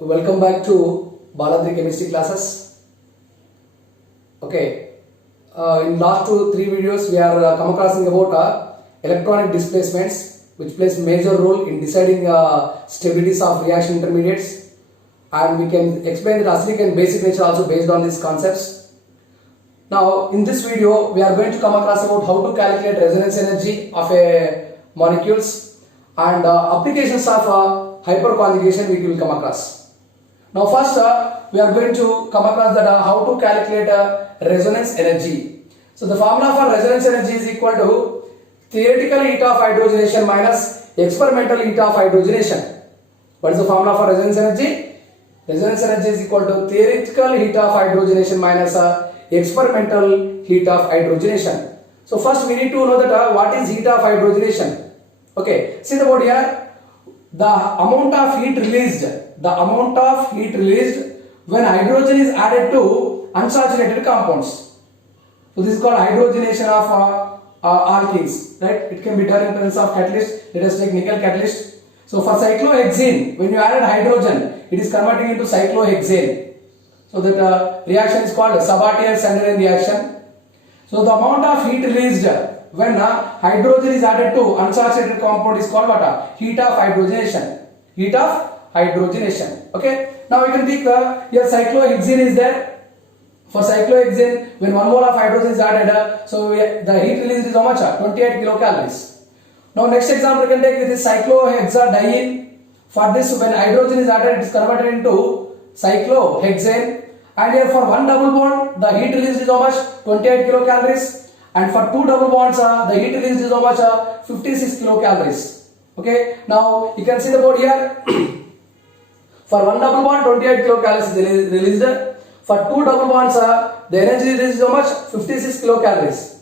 Welcome back to Baladri chemistry classes. Okay, in last three videos we are come across about electronic displacements, which plays major role in deciding stabilities of reaction intermediates, and we can explain the acidic and basic nature also based on these concepts. Now in this video we are going to come across about how to calculate resonance energy of a molecules and applications of hyperconjugation we will come across. Now first we are going to come across that how to calculate resonance energy. So the formula for resonance energy is equal to theoretical heat of hydrogenation minus experimental heat of hydrogenation. What is the formula for resonance energy? Resonance energy is equal to theoretical heat of hydrogenation minus experimental heat of hydrogenation. So first we need to know that what is heat of hydrogenation. Okay, see the word here. The amount of heat released when hydrogen is added to unsaturated compounds. So this is called hydrogenation of alkenes, right? It can be done in presence of catalyst. Let us take nickel catalyst. So for cyclohexane, when you added hydrogen, it is converting into cyclohexane. So that reaction is called Sabatier-Sandrin reaction. So the amount of heat released when hydrogen is added to unsaturated compound is called what? Heat of hydrogenation. Heat of hydrogenation. Okay. Now we can think here cyclohexane is there. For cyclohexane, when 1 mole of hydrogen is added, so the heat released is how much? 28 kilocalories. Now next example we can take with this cyclohexadiene. For this, when hydrogen is added, it is converted into cyclohexane. And here for one double bond, the heat released is how much? 28 kilocalories. And for two double bonds, the heat released is how much? 56 kilocalories. Okay. Now you can see the board here. For one double bond, 28 kilocalories is released. For two double bonds, the energy released is how much? 56 kilocalories.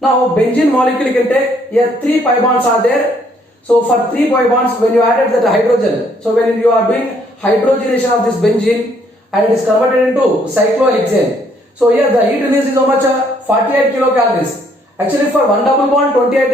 Now benzene molecule you can take. Here 3 pi bonds are there. So for 3 pi bonds, when you added that hydrogen, so when you are doing hydrogenation of this benzene and it is converted into cyclohexane. So here the heat release is how much? 48 kilocalories. Actually for one double bond 28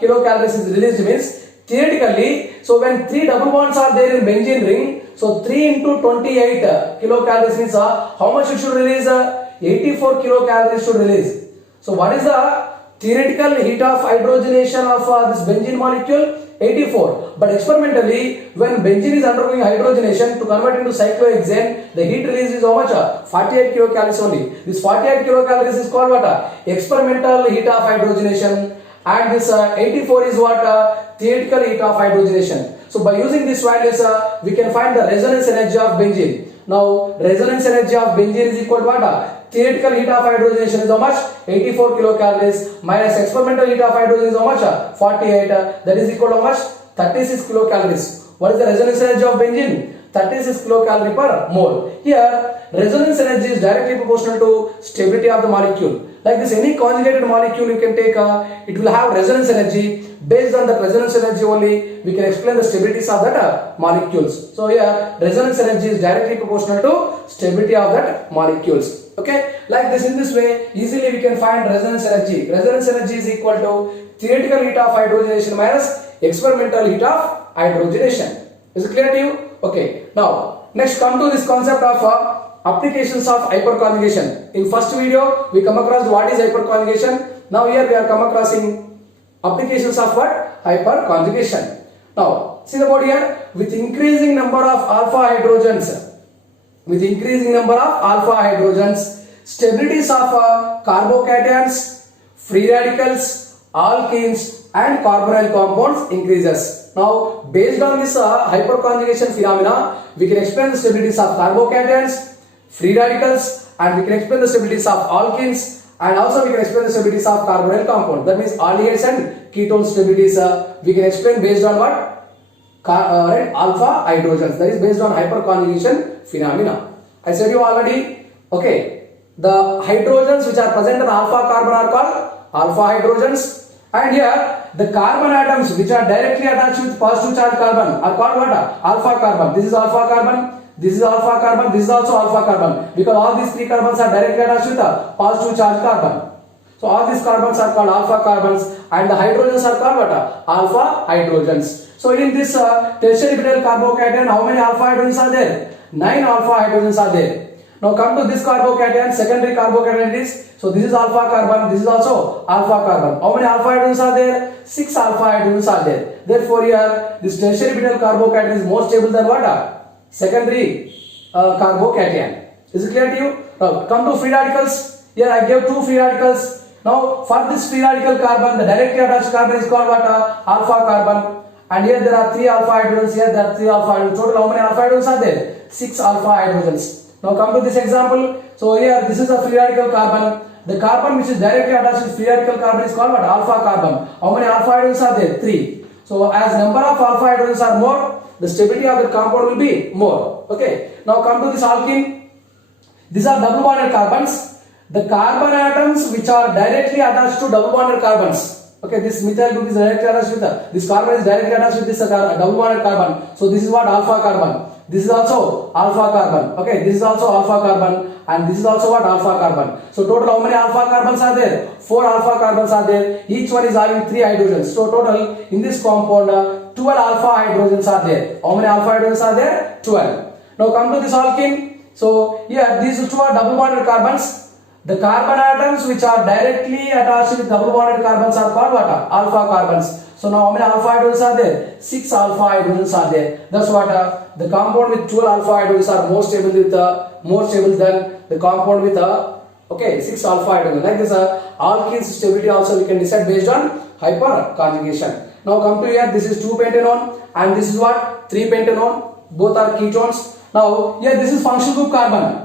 kilocalories is released means theoretically, so when 3 double bonds are there in benzene ring, so 3 into 28 kilocalories means how much it should release? 84 kilocalories should release. So what is the theoretical heat of hydrogenation of this benzene molecule? 84. But experimentally, when benzene is undergoing hydrogenation to convert into cyclohexane, the heat release is how much? 48 kilocalories only. This 48 kilocalories is called what? Experimental heat of hydrogenation, and this 84 is what? Theoretical heat of hydrogenation. So by using these values, we can find the resonance energy of benzene. Now resonance energy of benzene is equal to what? Theoretical heat of hydrogenation is how much? 84 kilocalories minus experimental heat of hydrogen is how much? 48. That is equal to how much? 36 kilocalories. What is the resonance energy of benzene? 36 kilocalorie per mole. Here, resonance energy is directly proportional to stability of the molecule. Like this, any conjugated molecule you can take, it will have resonance energy. Based on that resonance energy only, we can explain the stabilities of that molecules. So here, resonance energy is directly proportional to stability of that molecules. Okay, like this, in this way, easily we can find resonance energy. Resonance energy is equal to theoretical heat of hydrogenation minus experimental heat of hydrogenation. Is it clear to you? Okay, now next come to this concept of applications of hyperconjugation. In first video, we come across what is hyperconjugation. Now here we are come across in applications of what? Hyperconjugation. Now, see the board here. With increasing number of alpha hydrogens, stabilities of carbocations, free radicals, alkenes and carbonyl compounds increases. Now, based on this hyperconjugation phenomena, we can explain the stabilities of carbocations, free radicals, and we can explain the stabilities of alkenes, and also we can explain the stabilities of carbonyl compound. That means aldehydes and ketone stabilities we can explain based on what? Right, alpha hydrogens. That is based on hyperconjugation phenomena. I said you already. Okay, the hydrogens which are present in alpha carbon are called alpha hydrogens, and here the carbon atoms which are directly attached with positive charge carbon are called what? Alpha carbon. This is alpha carbon. This is alpha carbon. This is also alpha carbon, because all these three carbons are directly attached with a positive charge carbon. So So all these carbons are called alpha carbons, and the hydrogens are called what? Alpha hydrogens. So in this tertiary butyl carbocation, how many alpha hydrogens are there? 9 alpha hydrogens are there. Now come to this carbocation, secondary carbocation it is. So this is alpha carbon, this is also alpha carbon. How many alpha hydrogens are there? 6 alpha hydrogens are there. Therefore here this tertiary butyl carbocation is more stable than what? Secondary carbocation. Is it clear to you? Now come to free radicals. Here I gave 2 free radicals. Now for this free radical carbon, the directly attached carbon is called what? Alpha carbon. And here there are 3 alpha hydrogens. Here there are 3 alpha hydrogens. Total how many alpha hydrogens are there? 6 alpha hydrogens. Now come to this example. So here this is a free radical carbon. The carbon which is directly attached to free radical carbon is called what? Alpha carbon. How many alpha hydrogens are there? 3. So as number of alpha hydrogens are more, the stability of the compound will be more. Okay. Now come to this alkene. These are double bonded carbons. The carbon atoms which are directly attached to double bonded carbons. Okay, this methyl group is directly attached with this carbon is directly attached with this double bonded carbon. So this is what? Alpha carbon. This is also alpha carbon. Okay, this is also alpha carbon, and this is also what? Alpha carbon. So total how many alpha carbons are there? 4 alpha carbons are there. Each one is having 3 hydrogens. So total in this compound 12 alpha hydrogens are there. How many alpha hydrogens are there? 12. Now come to this alkene. So here these two are double bonded carbons. The carbon atoms which are directly attached with double bonded carbons are called what? Alpha carbons. So now how many alpha hydrogens are there? 6 alpha hydrogens are there. That's what the compound with 12 alpha hydrogens are more stable than the compound with 6 alpha hydrogens. Like this alkene's stability also we can decide based on hyperconjugation. Now come to here, this is 2-pentanone and this is what? 3-pentanone. Both are ketones. Now here this is functional group carbon.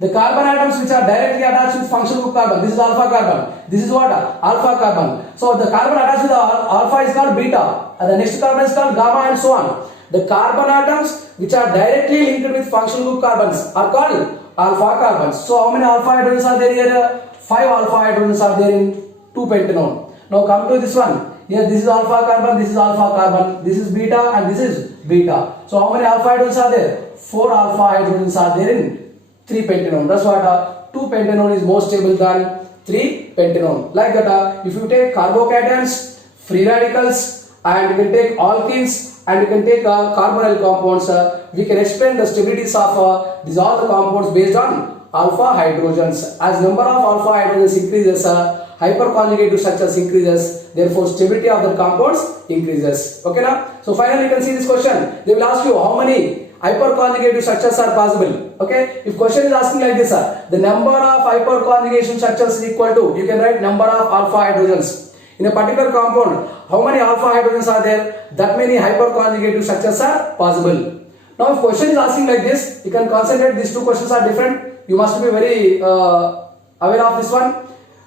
The carbon atoms which are directly attached with functional group carbon, this is alpha carbon. This is what? Alpha carbon. So the carbon attached with alpha is called beta, and the next carbon is called gamma, and so on. The carbon atoms which are directly linked with functional group carbons are called alpha carbons. So how many alpha hydrogens are there here? 5 alpha hydrogens are there in 2-pentanone. Now come to this one. Here this is alpha carbon, this is alpha carbon, this is beta, and this is beta. So how many alpha hydrogens are there? 4 alpha hydrogens are there in 3-pentanone. That's what 2-pentanone is more stable than 3-pentanone. Like that, if you take carbocations, free radicals, and you can take alkenes, and you can take carbonyl compounds, we can explain the stabilities of these all the compounds based on alpha hydrogens. As number of alpha hydrogens increases, hyperconjugated structures increases, therefore stability of the compounds increases. Okay now? So finally you can see this question. They will ask you how many hyperconjugated structures are possible. Okay, if question is asking like this, the number of hyperconjugation structures is equal to, you can write number of alpha hydrogens. In a particular compound, how many alpha hydrogens are there? That many hyperconjugated structures are possible. Now if question is asking like this, you can concentrate, these two questions are different. You must be very aware of this one.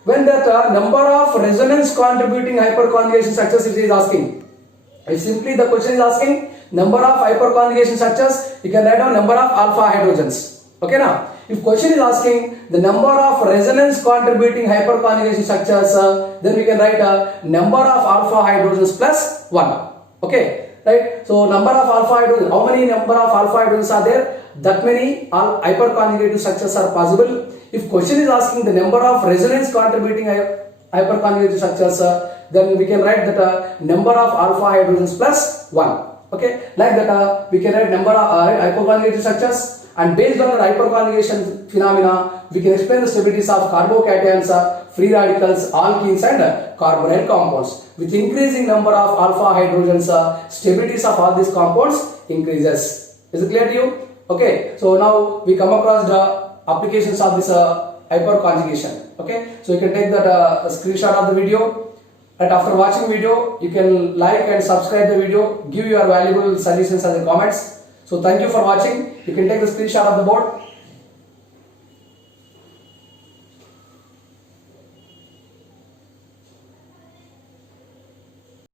When that number of resonance contributing hyperconjugation structures it is asking. If simply the question is asking number of hyperconjugation structures, you can write down number of alpha hydrogens. Okay now, if question is asking the number of resonance contributing hyperconjugation structures, then we can write number of alpha hydrogens plus 1. Okay, right? So number of alpha hydrogens, how many number of alpha hydrogens are there? That many hyperconjugated structures are possible. If question is asking the number of resonance contributing hyperconjugated structures, then we can write that number of alpha hydrogens plus 1. Okay, like that we can write number of hyperconjugated structures, and based on the hyperconjugation phenomena, we can explain the stabilities of carbocations, free radicals, alkenes, and carbonyl compounds. With increasing number of alpha hydrogens, stabilities of all these compounds increases. Is it clear to you? Okay, so now we come across the applications of this hyperconjugation. Okay, so you can take that screenshot of the video. Right, after watching video, you can like and subscribe the video, give your valuable suggestions and comments. So thank you for watching. You can take the screenshot of the board.